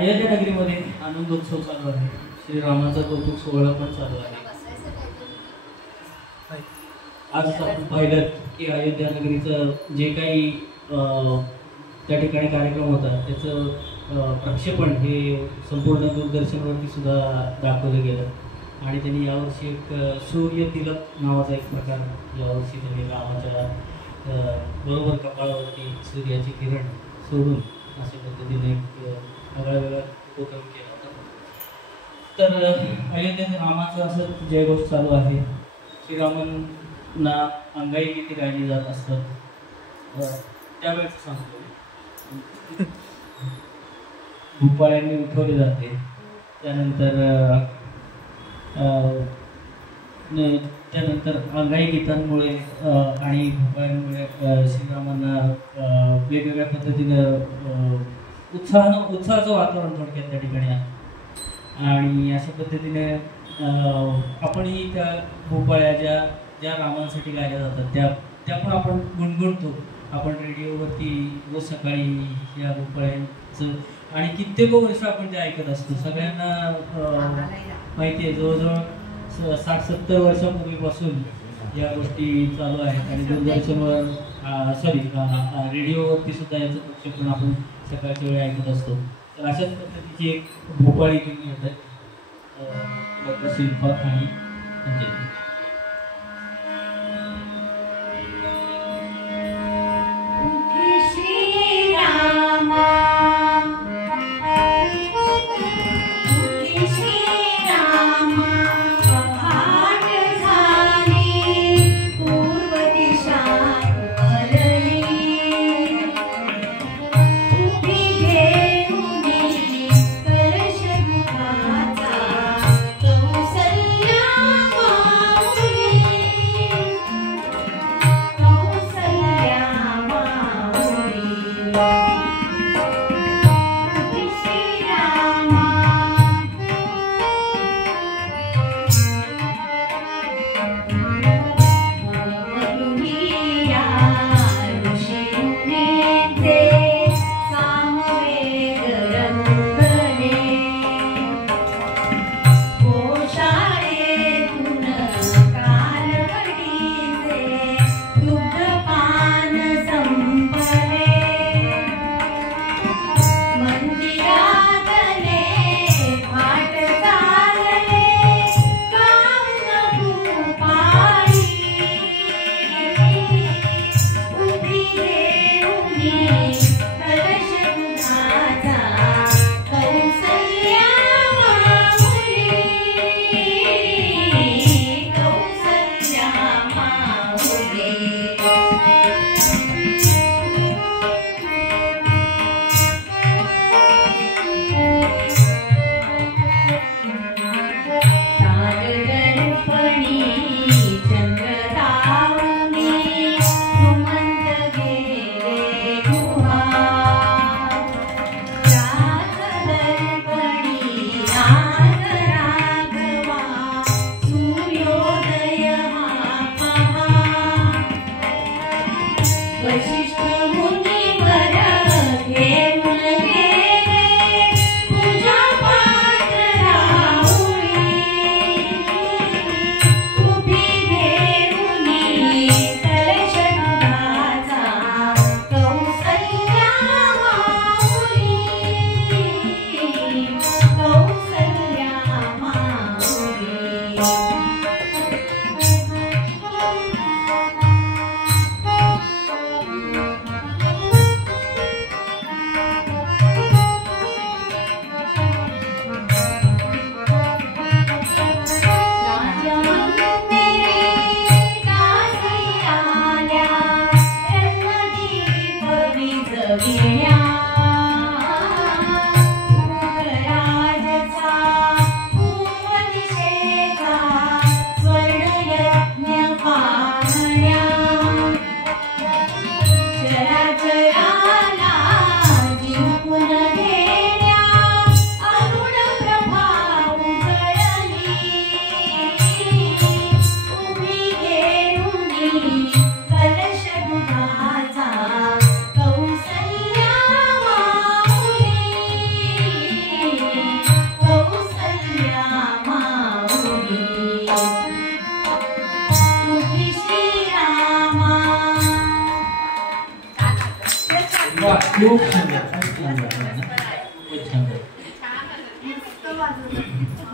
अयोध्या नगरीमध्ये आनंदोत्सव चालू आहे. श्रीरामाचा कौतुक सोहळा पण चालू आहे. आज आपण पाहिलं की अयोध्या नगरीचं जे काही त्या ठिकाणी कार्यक्रम होता त्याचं प्रक्षेपण हे संपूर्ण दूरदर्शनवरती सुद्धा दाखवलं गेलं आणि त्यांनी यावर्षी एक सूर्य तिलक नावाचा एक प्रकार यावर्षी त्यांनी रामाच्या बरोबर कपाळावरती सूर्याची किरण सोडून अशा पद्धतीने एक वेगळा उपक्रम केला होता. तर अयोध्येत रामाचं असं जयघोष चालू आहे. श्रीरामांना अंगाई किती गायली जात असतात त्यावेळेस सांगतो. भूपाळ्यांनी उठवले जाते. त्यानंतर अंगाई गीतांमुळे आणि भूपाळ्यांमुळे श्रीरामांना वेगवेगळ्या पद्धतीनं उत्साहाचं वातावरण थोडक्यात त्या ठिकाणी आहे. आणि अशा पद्धतीने आपणही त्या भूपाळ्या ज्या रामांसाठी गायल्या जातात त्या पण आपण गुणगुणतो. आपण रेडिओवरती रोज सकाळी या भूपाळ्यांचं आणि कित्येक वर्ष आपण ते ऐकत असतो. सगळ्यांना माहिती आहे जवळजवळ 60-70 वर्षापूर्वीपासून या गोष्टी चालू आहेत आणि दूरदर्शनवर रेडिओवरती सुद्धा याचं प्रक्षेपण आपण सकाळच्या वेळी ऐकत असतो. तर अशाच पद्धतीची एक भोपाळी घेऊन येत आहे डॉक्टर शिल्पा आणि अंजली. कौसल्या खूप सुंदर, खूप छान वाटलं ना, खूप छान वाटलं.